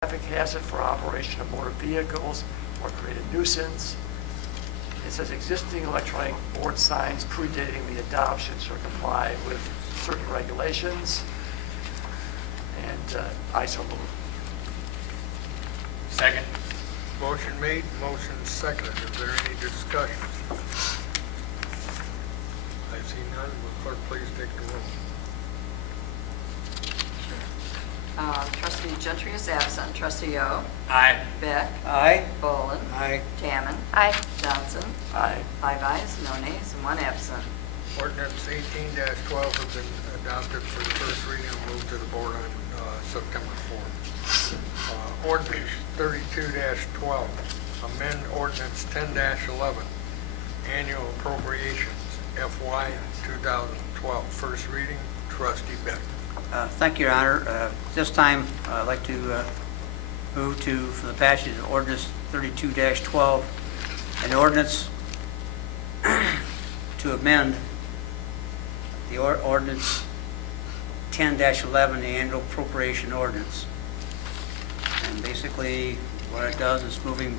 traffic hazard for operation of motor vehicles or create a nuisance. It says existing electronic board signs predating the adoption shall comply with certain regulations. And I so move. Second. Motion made, motion seconded. Is there any discussion? I see none. Will clerk please take the roll? Trustee Gentry is absent. Trustee Yo. Aye. Beck. Aye. Bolin. Aye. Tamman. Aye. Johnson. Aye. 5 ayes, no nays, and 1 absent. Ordinance 18-12 has been adopted for the first reading and moved to the board on September 4th. Ordinance 32-12, amend ordinance 10-11, annual appropriations, FY 2012. First reading, Trustee Beck. Thank you, Your Honor. This time, I'd like to move for the passage of ordinance 32-12, an ordinance to amend the ordinance 10-11, the annual appropriation ordinance. And basically, what it does is moving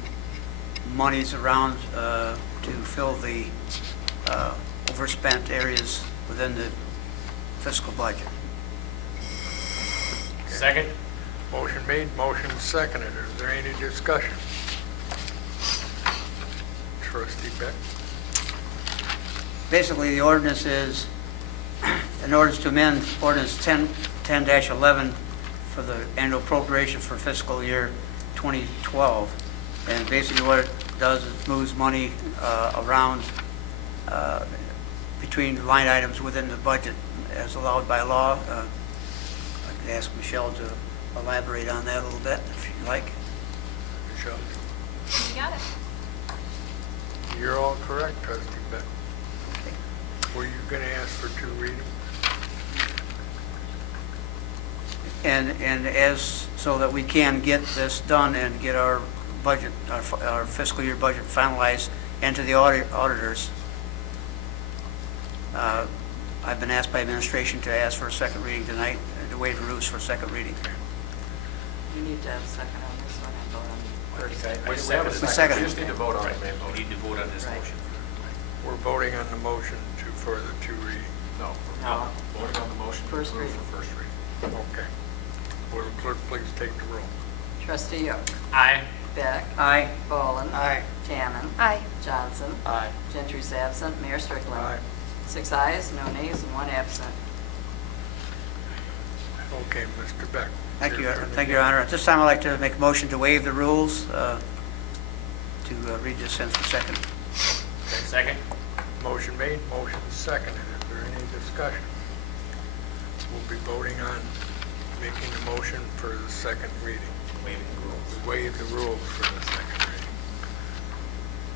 monies around to fill the overspent areas within the fiscal budget. Second. Motion made, motion seconded. Is there any discussion? Trustee Beck. Basically, the ordinance is an ordinance to amend ordinance 10-11 for the annual appropriation for fiscal year 2012. And basically what it does is moves money around between line items within the budget as allowed by law. I'd like to ask Michelle to elaborate on that a little bit, if you'd like. Michelle. You got it. You're all correct, Trustee Beck. Were you going to ask for 2 readings? And as, so that we can get this done and get our budget, our fiscal year budget finalized and to the auditors, I've been asked by administration to ask for a second reading tonight, to waive the rules for a second reading. You need to have a second on this one and vote on the first. We second. We just need to vote on it. We need to vote on this Right. motion. We're voting on the motion for the 2 readings. No. No. Voting on the motion to First approve reading. for first reading. Okay. Will the clerk please take the roll? Trustee Yo. Aye. Beck. Aye. Bolin. Aye. Tamman. Aye. Johnson. Aye. Gentry's absent. Mayor Strickland. Aye. 6 ayes, no nays, and 1 absent. Okay, Mr. Beck. Thank you, Your turn thank you, Your again. Honor. At this time, I'd like to make a motion to waive the rules, to read this in for second. Second. Motion made, motion seconded. Is there any discussion? We'll be voting on making the motion for the second reading. Waiving the rules. We waive the rules for the second reading.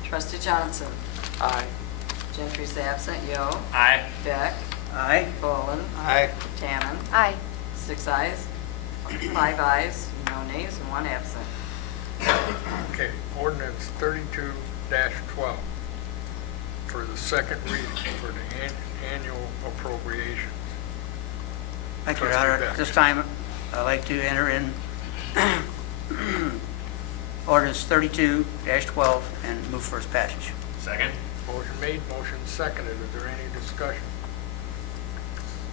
Trustee Johnson. Aye. Gentry's absent. Yo. Aye. Beck. Aye. Bolin. Aye. Tamman. Aye. 6 ayes, 5 ayes, no nays, and 1 absent. Okay, ordinance 32-12 for the second reading for the annual appropriations. Thank you, Your Trustee Honor. Beck. At this time, I'd like to enter in ordinance 32-12 and move first passage. Second. Motion made, motion seconded. Is there any discussion?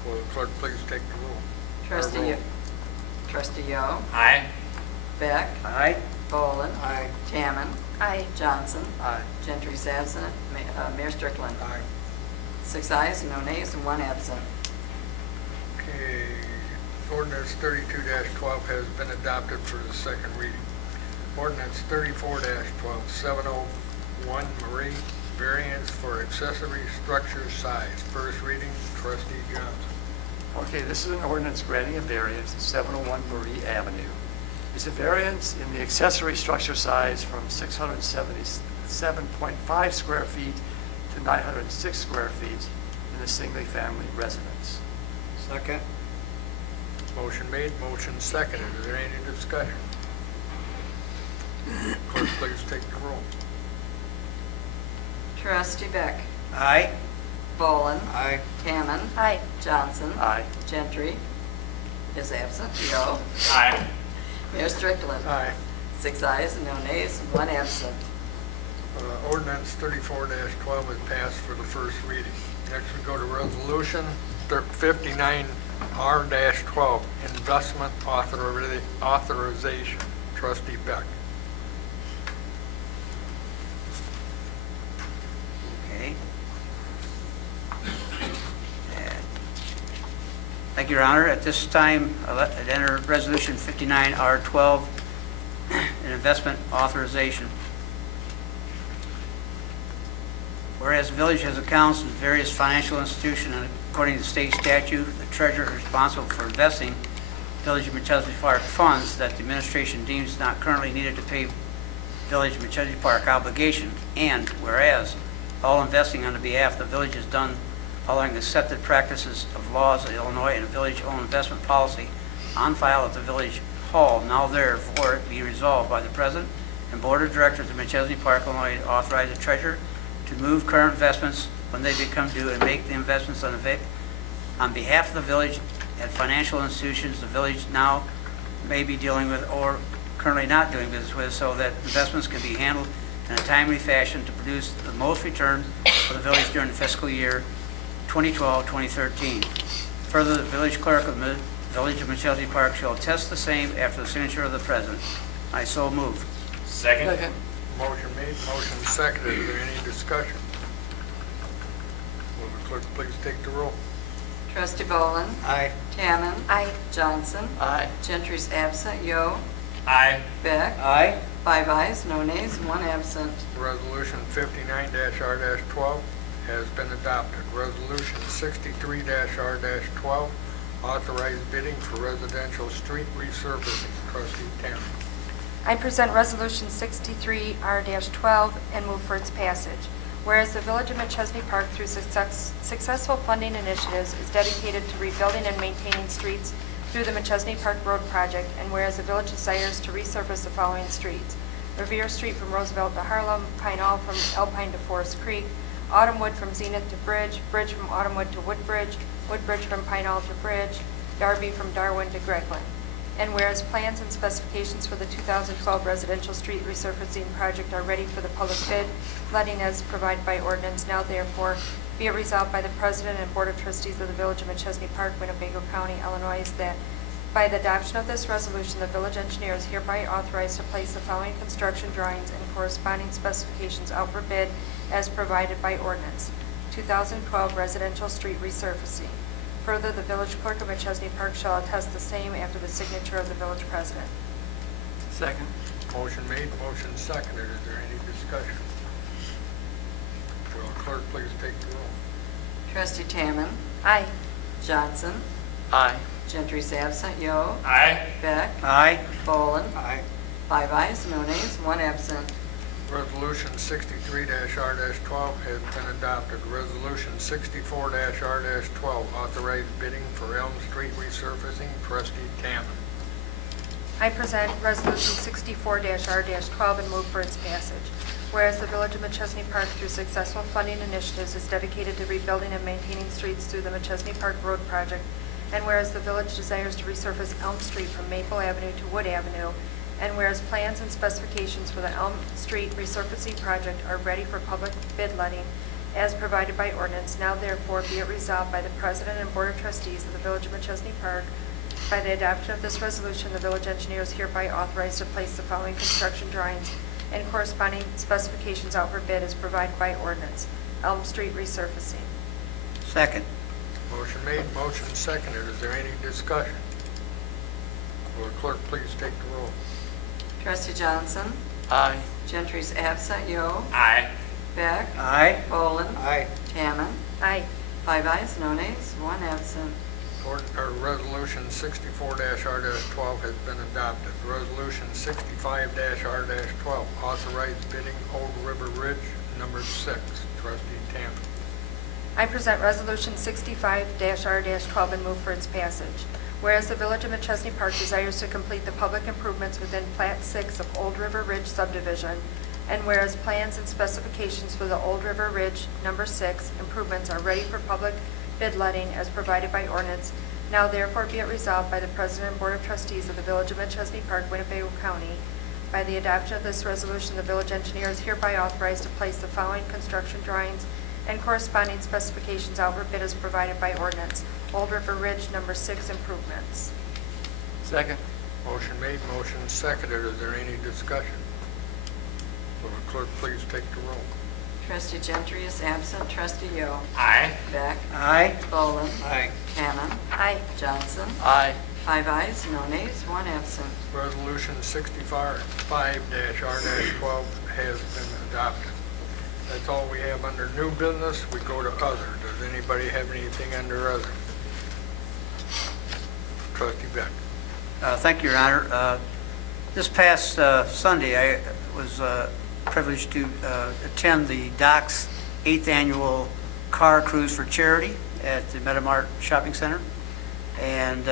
Will the clerk please take the roll? Trustee Yo. Aye. Beck. Aye. Bolin. Aye. Tamman. Aye. Johnson. Aye. Gentry's absent. Mayor Strickland. Aye. 6 ayes, no nays, and 1 absent. Okay, ordinance 32-12 has been adopted for the second reading. Ordinance 34-12, 701 Marie, variance for accessory structure size. First reading, Trustee Johnson. Okay, this is an ordinance granting a variance at 701 Marie Avenue. It's a variance in the accessory structure size from 677.5 square feet to 906 square feet in a single-family residence. Second. Motion made, motion seconded. Is there any discussion? Clerk, please take the roll. Trustee Beck. Aye. Bolin. Aye. Tamman. Aye. Johnson. Aye. Gentry is absent. Yo. Aye. Mayor Strickland. Aye. 6 ayes, no nays, 1 absent. Ordinance 34-12 is passed for the first reading. Next, we go to Resolution 59R-12, Investment Authorization. Trustee Beck. Okay. Thank you, Your Honor. At this time, I'd enter Resolution 59R-12, an investment authorization. Whereas the village has accounts in various financial institutions, and according to state statute, the treasurer is responsible for investing Village of Machesney Park funds that the administration deems not currently needed to pay Village of Machesney Park obligations. And whereas all investing on the behalf of the village is done following accepted practices of laws of Illinois and a village-owned investment policy on file at the village hall, now therefore be resolved by the President and Board of Directors of Machesney Park, Illinois, to authorize the treasurer to move current investments when they become due and make the investments on behalf of the village at financial institutions the village now may be dealing with or currently not doing business with, so that investments can be handled in a timely fashion to produce the most return for the village during the fiscal year 2012-2013. Further, the village clerk of the Village of Machesney Park shall attest the same after the signature of the President. I so move. Second. Motion made, motion seconded. Is there any discussion? Will the clerk please take the roll? Trustee Boland. Aye. Tamman. Aye. Johnson. Aye. Gentry's absent. Yo. Aye. Beck. Aye. 5 ayes, no nays, 1 absent. Resolution 59-R-12 has been adopted. Resolution 63-R-12, authorized bidding for residential street resurfacing. Trustee Tanner. I present Resolution 63R-12 and move for its passage. Whereas the Village of Machesney Park, through successful funding initiatives, is dedicated to rebuilding and maintaining streets through the Machesney Park Road project, and whereas the village desires to resurface the following streets: Revere Street from Roosevelt to Harlem, Pine Knoll from Alpine to Forest Creek, Autumnwood from Zenith to Bridge, Bridge from Autumnwood to Woodbridge, Woodbridge from Pine Knoll to Bridge, Darby from Darwin to Gregland. And whereas plans and specifications for the 2012 residential street resurfacing project are ready for the public bid, letting as provided by ordinance, now therefore be it resolved by the President and Board of Trustees of the Village of Machesney Park, Winnebago County, Illinois, that by the adoption of this resolution, the village engineer is hereby authorized to place the following construction drawings and corresponding specifications out for bid as provided by ordinance: 2012 residential street resurfacing. Further, the village clerk of Machesney Park shall attest the same after the signature of the village president. Second. Motion made, motion seconded. Is there any discussion? Will the clerk please take the roll? Trustee Tamman. Aye. Johnson. Aye. Gentry's absent. Yo. Aye. Beck. Aye. Boland. Aye. 5 ayes, no nays, 1 absent. Resolution 63-R-12 has been adopted. Resolution 64-R-12, authorized bidding for Elm Street resurfacing. Trustee Tamman. I present Resolution 64-R-12 and move for its passage. Whereas the Village of Machesney Park, through successful funding initiatives, is dedicated to rebuilding and maintaining streets through the Machesney Park Road project, and whereas the village desires to resurface Elm Street from Maple Avenue to Wood Avenue, and whereas plans and specifications for the Elm Street resurfacing project are ready for public bid letting as provided by ordinance, now therefore be it resolved by the President and Board of Trustees of the Village of Machesney Park, by the adoption of this resolution, the village engineer is hereby authorized to place the following construction drawings and corresponding specifications out for bid as provided by ordinance: Elm Street resurfacing. Second. Motion made, motion seconded. Is there any discussion? Will the clerk please take the roll? Trustee Johnson. Aye. Gentry's absent. Yo. Aye. Beck. Aye. Boland. Aye. Tamman. Aye. 5 ayes, no nays, 1 absent. Resolution 64-R-12 has been adopted. Resolution 65-R-12, authorized bidding Old River Ridge, number 6. Trustee Tamman. I present Resolution 65-R-12 and move for its passage. Whereas the Village of Machesney Park desires to complete the public improvements within Plat 6 of Old River Ridge subdivision, and whereas plans and specifications for the Old River Ridge number 6 improvements are ready for public bid letting as provided by ordinance. Now therefore be it resolved by the President and Board of Trustees of the Village of Machesney Park, Winnebago County, by the adoption of this resolution, the village engineer is hereby authorized to place the following construction drawings and corresponding specifications out for bid as provided by ordinance. Old River Ridge Number 6 improvements. Second. Motion made, motion seconded. Is there any discussion? Will the clerk please take the roll? Trustee Gentry is absent. Trustee Yo. Aye. Beck. Aye. Follen. Aye. Cannon. Aye. Johnson. Aye. 5 ayes, no nays, 1 absent. Resolution 65-R-12 has been adopted. That's all we have under new business. We go to other. Does anybody have anything under other? Trustee Beck. Thank you, Your Honor. This past Sunday, I was privileged to attend the DOC's 8th Annual Car Cruise for Charity at the Metamart Shopping Center. And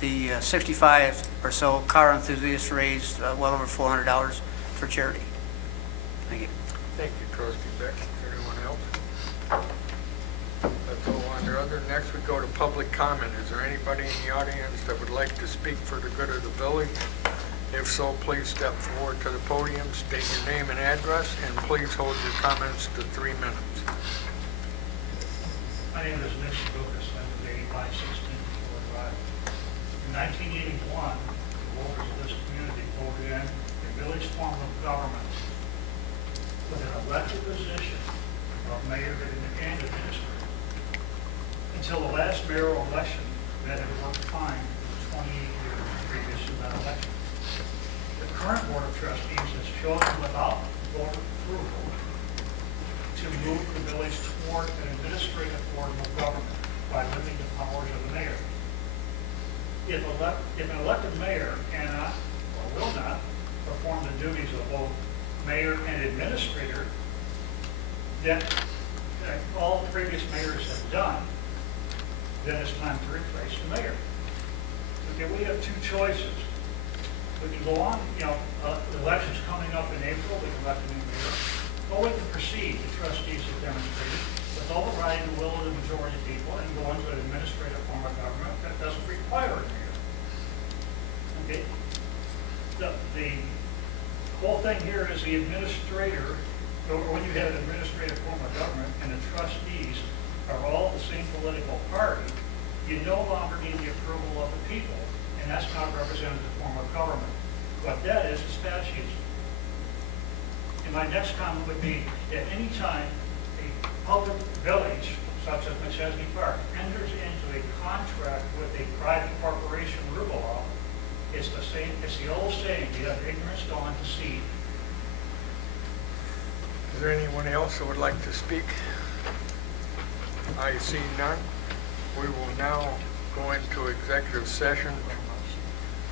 the 65 or so car enthusiasts raised well over $400 for charity. Thank you. Thank you, Trustee Beck. Anyone else? That's all under other. Next, we go to public comment. Is there anybody in the audience that would like to speak for the good of the village? If so, please step forward to the podium, state your name and address, and please hold your comments to 3 minutes. My name is Mitch Lucas. I live at 8516 Ford Drive. In 1981, the voters of this community voted in a village form of government with an elected position of mayor and administrator. Until the last mayoral election, that had worked fine for 28 years previous to that election. The current Board of Trustees has chosen without voter approval to move the village toward an administrative form of government by limiting the powers of the mayor. If an elected mayor cannot or will not perform the duties of both mayor and administrator, then all the previous mayors have done, then it's time to replace the mayor. Okay, we have 2 choices. We can go on, the election's coming up in April, we can elect a new mayor. Or we can proceed, the trustees have demonstrated, with overriding the will of the majority of people and go into an administrative form of government that doesn't require a mayor. Okay? The whole thing here is the administrator, or when you have an administrative form of government and the trustees are all the same political party, you no longer need the approval of the people, and that's not a representative form of government. What that is statutes. And my next comment would be, at any time a public village, such as Machesney Park, enters into a contract with a private corporation rule law, it's the same, it's the old saying, you have ignorance gone to seed. Is there anyone else that would like to speak? I see none. We will now go into executive session,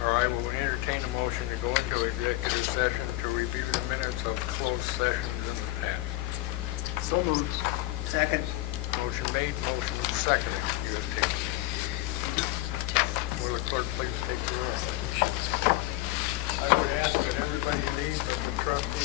or I will entertain a motion to go into executive session to review the minutes of closed sessions in the past. So moved. Second. Motion made, motion seconded. You have taken. Will the clerk please take the roll? I would ask that everybody leave, but the trustees